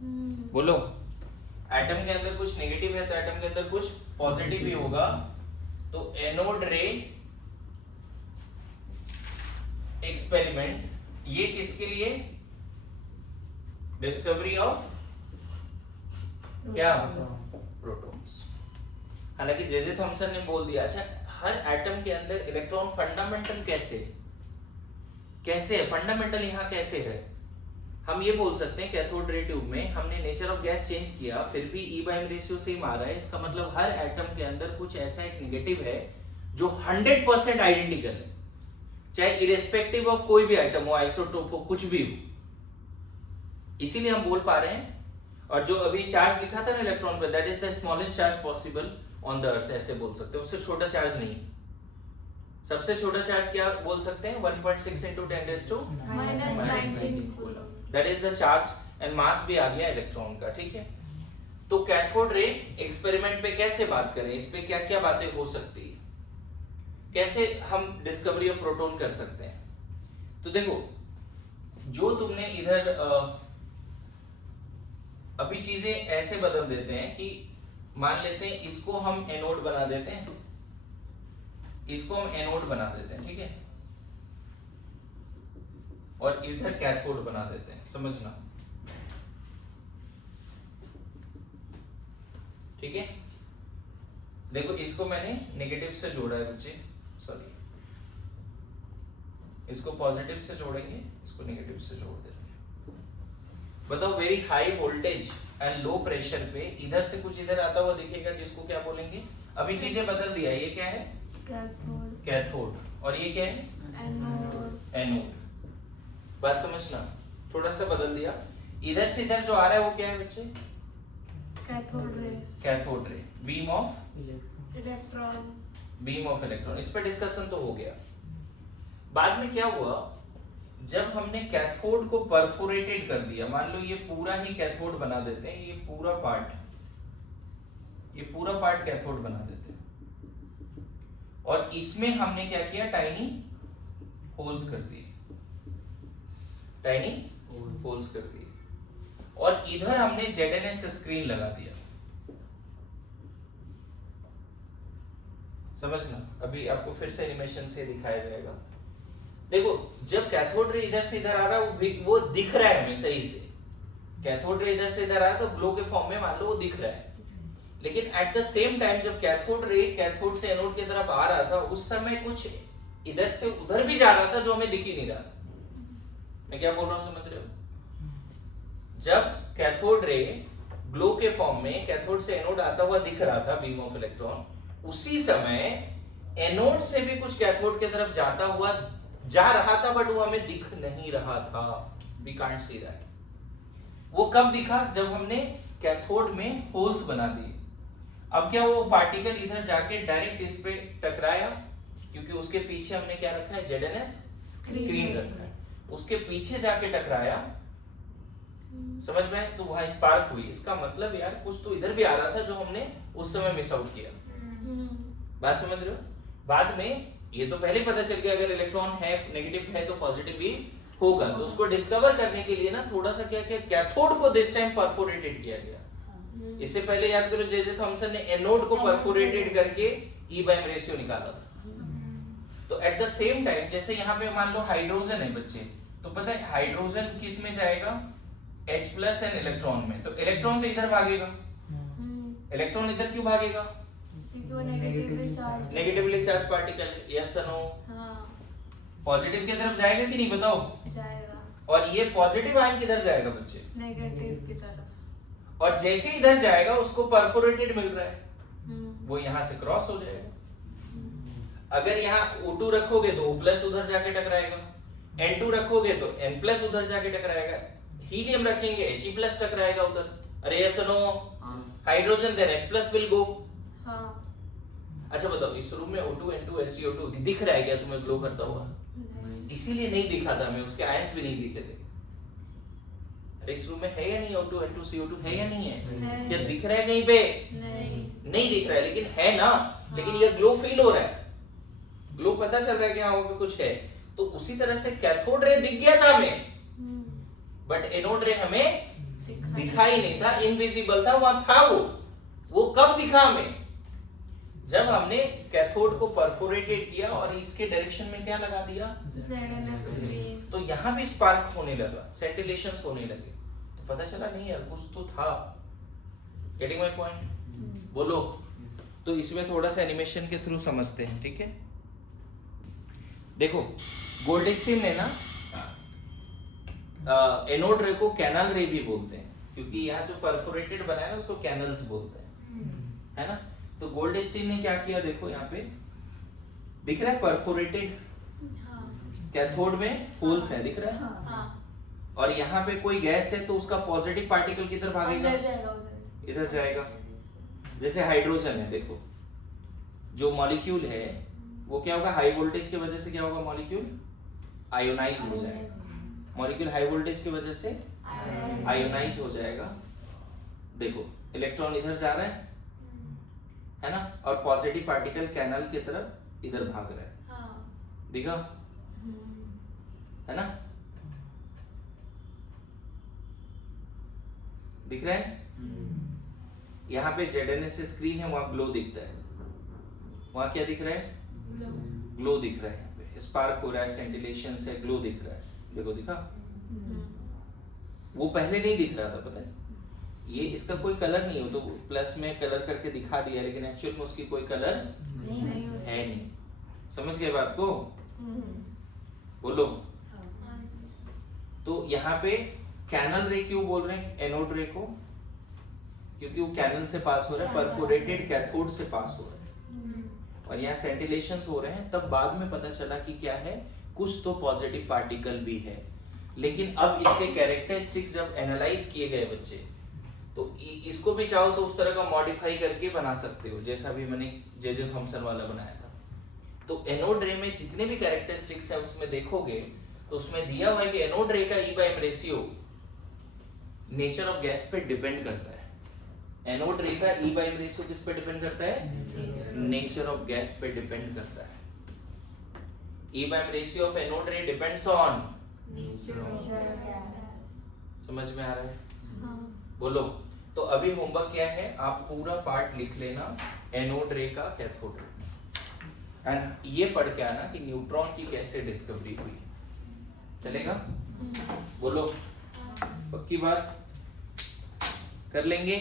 बोलो, एटम के अंदर कुछ नेगेटिव है तो एटम के अंदर कुछ पॉजिटिव भी होगा। तो एनोड रे एक्सपेरिमेंट ये किसके लिए? डिस्कवरी ऑफ क्या? प्रोटॉन्स। हालांकि जे थॉमसन ने बोल दिया। अच्छा, हर एटम के अंदर इलेक्ट्रॉन फंडामेंटल कैसे है? फंडामेंटल यहाँ कैसे है? हम ये बोल सकते हैं कैथोड रे ट्यूब में हमने नेचर ऑफ गैस चेंज किया, फिर भी ई बाइम रेशियो सेम आ रहा है। इसका मतलब हर एटम के अंदर कुछ ऐसा एक नेगेटिव है जो 100% आइडेंटिकल है, चाहे इरेस्पेक्टिव ऑफ कोई भी आइटम हो, आइसोटोप हो, कुछ भी हो। इसीलिए हम बोल पा रहे हैं। और जो अभी चार्ज लिखा था ना इलेक्ट्रॉन पे, that is the smallest charge possible on the earth, ऐसे बोल सकते हैं। उससे छोटा चार्ज नहीं है। सबसे छोटा चार्ज क्या बोल सकते हैं? 1.6 into 10⁻⁻⁹ coulomb. That is the charge and mass भी आ गया इलेक्ट्रॉन का। ठीक है, तो कैथोड रे एक्सपेरिमेंट पे कैसे बात करें, इस पे क्या क्या बातें हो सकती है, कैसे हम डिस्कवरी ऑफ प्रोटॉन कर सकते हैं? तो देखो, जो तुमने इधर अभी चीजें ऐसे बदल देते हैं कि मान लेते हैं इसको हम एनोड बना देते हैं, इसको हम एनोड बना देते हैं, ठीक है, और इधर कैथोड बना देते हैं। समझना, ठीक है। देखो, इसको मैंने नेगेटिव से जोड़ा है बच्चे, सॉरी, इसको पॉजिटिव से जोड़ेंगे, इसको नेगेटिव से जोड़ देंगे। बताओ, very high voltage and low pressure पे इधर से कुछ इधर आता हुआ दिखेगा, जिसको क्या बोलेंगे? अभी चीजें बदल दिया, ये क्या है? कैथोड। और ये क्या है? एनोड। बात समझना, थोड़ा सा बदल दिया। इधर से इधर जो आ रहा है वो क्या है बच्चे? Cathode ray, beam of electron. इस पे डिस्कशन तो हो गया। बाद में क्या हुआ, जब हमने कैथोड को परफोरेटेड कर दिया, मान लो ये पूरा ही कैथोड बना देते हैं, ये पूरा पार्ट कैथोड बना देते हैं, और इसमें हमने क्या किया? टाइनी होल्स कर दिए, और इधर हमने ZNS स्क्रीन लगा दिया। समझना, अभी आपको फिर से एनिमेशन से दिखाया जाएगा। देखो, जब कैथोड रे इधर से इधर आ रहा है, वो दिख रहा है हमें सही से। कैथोड रे इधर से इधर आ रहा है तो ग्लो के फॉर्म में मान लो वो दिख रहा है, लेकिन एट द सेम टाइम जब कैथोड रे कैथोड से एनोड की तरफ आ रहा था, उस समय कुछ इधर से उधर भी जा रहा था जो हमें दिख ही नहीं रहा था। मैं क्या बोल रहा हूं, समझ रहे हो? जब कैथोड रे ग्लो के फॉर्म में कैथोड से एनोड आता हुआ दिख रहा था, बीम ऑफ इलेक्ट्रॉन, उसी समय एनोड से भी कुछ कैथोड की तरफ जाता हुआ जा रहा था, बट वो हमें दिख नहीं रहा था। We can't see that. वो कब दिखा? जब हमने कैथोड में होल्स बना दिए। अब क्या, वो पार्टिकल इधर जाके डायरेक्ट इस पे टकराया, क्योंकि उसके पीछे हमने क्या रखा है? ZNS स्क्रीन रखा है। उसके पीछे जाके टकराया, समझ में? तो वहां स्पार्क हुई। इसका मतलब यार कुछ तो इधर भी आ रहा था जो हमने उस समय मिस आउट किया। बात समझ रहे हो? बाद में ये तो पहले पता चल गया, अगर इलेक्ट्रॉन है नेगेटिव है तो पॉजिटिव भी होगा। तो उसको डिस्कवर करने के लिए ना थोड़ा सा क्या किया, कैथोड को दिस टाइम परफोरेटेड किया गया। इससे पहले याद करो, जे थॉमसन ने एनोड को परफोरेटेड करके ई बाइम रेशियो निकाला था। तो एट द सेम टाइम, जैसे यहाँ पे मान लो हाइड्रोजन है बच्चे, तो पता है हाइड्रोजन किस में जाएगा? H+ एंड इलेक्ट्रॉन में। तो इलेक्ट्रॉन तो इधर भागेगा, इलेक्ट्रॉन इधर क्यों भागेगा? Negatively charge particle. यस और नो? पॉजिटिव की तरफ जाएगा कि नहीं, बताओ? जाएगा। और ये पॉजिटिव आयन किधर जाएगा बच्चे? नेगेटिव की तरफ। और जैसे इधर जाएगा उसको परफोरेटेड मिल रहा है, वो यहां से क्रॉस हो जाएगा। अगर यहाँ O2 रखोगे तो O+ उधर जाके टकराएगा, N2 रखोगे तो N+ उधर जाके टकराएगा, हीलियम रखेंगे He+ टकराएगा उधर। अरे yes no? Hydrogen then H+ will go. अच्छा बताओ, इस रूम में O2 N2 SiO2 दिख रहा है क्या तुम्हें ग्लो करता हुआ? इसीलिए नहीं दिखा था हमें, उसके आयंस भी नहीं दिखे थे। अरे इस रूम में है या नहीं O2 N2 SiO2? है या नहीं है? क्या दिख रहा है कहीं पे? नहीं दिख रहा है, लेकिन है ना। लेकिन ये ग्लो फील हो रहा है, ग्लो पता चल रहा है कि हाँ वहां पे कुछ है। तो उसी तरह से कैथोड रे दिख गया था हमें, बट एनोड रे हमें दिखा ही नहीं था, इनविजिबल था, वहां था वो कब दिखा हमें? जब हमने कैथोड को परफोरेटेड किया और इसके डायरेक्शन में क्या लगा दिया, तो यहाँ भी स्पार्क होने लगा, सेंटिलेशंस होने लगे, तो पता चला नहीं यार कुछ तो था। Getting my point? बोलो। तो इसमें थोड़ा सा एनिमेशन के थ्रू समझते हैं, ठीक है? देखो गोल्डस्टीन ने ना एनोड रे को कैनल रे भी बोलते हैं, क्योंकि यहाँ जो परफोरेटेड बना है उसको कैनल्स बोलते हैं, है ना? तो गोल्डस्टीन ने क्या किया, देखो यहाँ पे दिख रहा है परफोरेटेड कैथोड में होल्स है, दिख रहा है? और यहाँ पे कोई गैस है तो उसका पॉजिटिव पार्टिकल किधर भागेगा, इधर जाएगा। जैसे हाइड्रोजन है, देखो जो मॉलिक्यूल है वो क्या होगा, हाई वोल्टेज की वजह से क्या होगा, मॉलिक्यूल आयोनाइज हो जाएगा। मॉलिक्यूल हाई वोल्टेज की वजह से आयोनाइज हो जाएगा। देखो इलेक्ट्रॉन इधर जा रहा है ना, और पॉजिटिव पार्टिकल कैनल की तरफ इधर भाग रहा है, दिखा है ना, दिख रहा है? यहाँ पे ZNS स्क्रीन है, वहां ग्लो दिखता है, वहां क्या दिख रहा है, ग्लो दिख रहा है, यहाँ पे स्पार्क हो रहा है, सेंटिलेशन से ग्लो दिख रहा है, देखो दिखा? वो पहले नहीं दिख रहा था, पता है? ये इसका कोई कलर नहीं हो तो प्लस में कलर करके दिखा दिया, लेकिन एक्चुअल में उसकी कोई कलर है नहीं। समझ गए बात को? बोलो। तो यहाँ पे कैनल रे क्यों बोल रहे हैं एनोड रे को? क्योंकि वो कैनल से पास हो रहा है, परफोरेटेड कैथोड से पास हो रहा है, और यहाँ सेंटिलेशंस हो रहे हैं। तब बाद में पता चला कि क्या है, कुछ तो पॉजिटिव पार्टिकल भी है। लेकिन अब इसके कैरेक्टरिस्टिक्स जब एनालाइज किए गए बच्चे, तो इसको भी चाहो तो उस तरह का मॉडिफाई करके बना सकते हो, जैसा भी मैंने जे थॉमसन वाला बनाया था। तो एनोड रे में जितने भी कैरेक्टरिस्टिक्स है उसमें देखोगे तो उसमें दिया हुआ है कि एनोड रे का E/M ratio nature of gas पे डिपेंड करता है। एनोड रे का E/M रेशियो किस पे डिपेंड करता है? नेचर ऑफ गैस पे डिपेंड करता है। E/M रेशियो ऑफ एनोड रे डिपेंड्स ऑन समझ में आ रहा है? बोलो। तो अभी होमवर्क क्या है, आप पूरा पार्ट लिख लेना एनोड रे का, कैथोड रे, एंड ये पढ़ के आना कि न्यूट्रॉन की कैसे डिस्कवरी हुई। चलेगा? बोलो। पक्की बात? कर लेंगे?